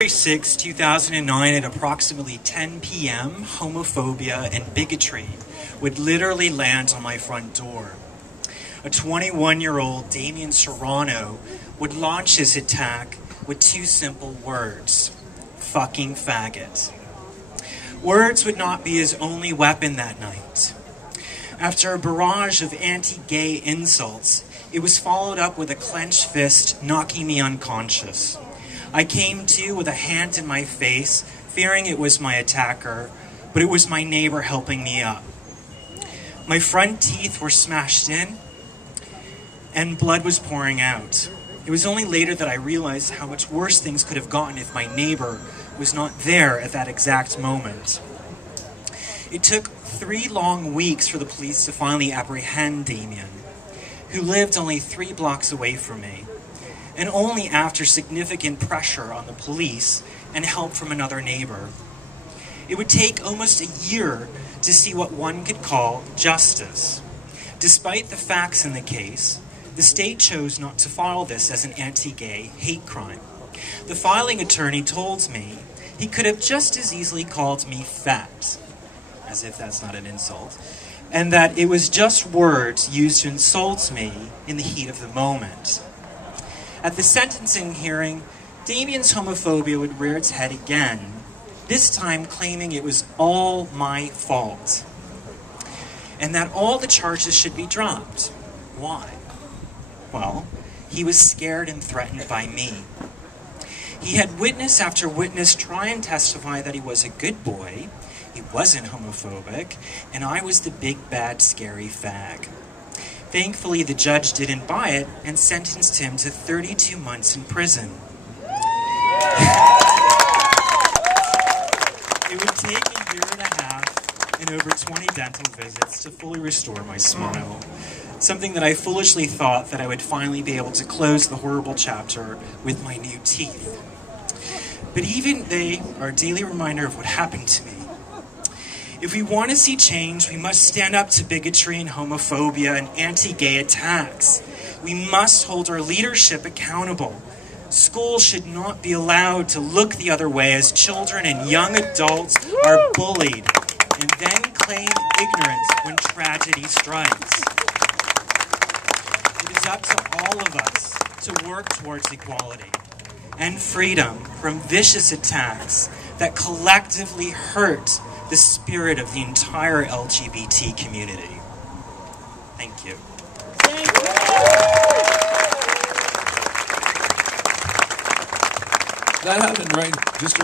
February 6, 2009 at approximately 10 p.m., homophobia and bigotry would literally land on my front door. A 21-year-old Damien Serrano would launch his attack with two simple words: fucking faggot. Words would not be his only weapon that night. After a barrage of anti-gay insults, it was followed up with a clenched fist knocking me unconscious. I came to with a hand in my face, fearing it was my attacker, but it was my neighbor helping me up. My front teeth were smashed in, and blood was pouring out. It was only later that I realized how much worse things could have gotten if my neighbor was not there at that exact moment. It took 3 long weeks for the police to finally apprehend Damien, who lived only 3 blocks away from me, and only after significant pressure on the police and help from another neighbor. It would take almost a year to see what one could call justice. Despite the facts in the case, the state chose not to file this as an anti-gay hate crime. The filing attorney told me he could have just as easily called me fat, as if that's not an insult, and that it was just words used to insult me in the heat of the moment. At the sentencing hearing, Damien's homophobia would rear its head again, this time claiming it was all my fault, and that all the charges should be dropped. Why? Well, he was scared and threatened by me. He had witness after witness try and testify that he was a good boy, he wasn't homophobic, and I was the big, bad, scary fag. Thankfully, the judge didn't buy it and sentenced him to 32 months in prison. It would take a year and a half and over 20 dental visits to fully restore my smile. Something that I foolishly thought that I would finally be able to close the horrible chapter with my new teeth. But even they are a daily reminder of what happened to me. If we want to see change, we must stand up to bigotry and homophobia and anti-gay attacks. We must hold our leadership accountable. Schools should not be allowed to look the other way as children and young adults are bullied and then claim ignorance when tragedy strikes. It is up to all of us to work towards equality and freedom from vicious attacks that collectively hurt the spirit of the entire LGBT community. Thank you. That happened right just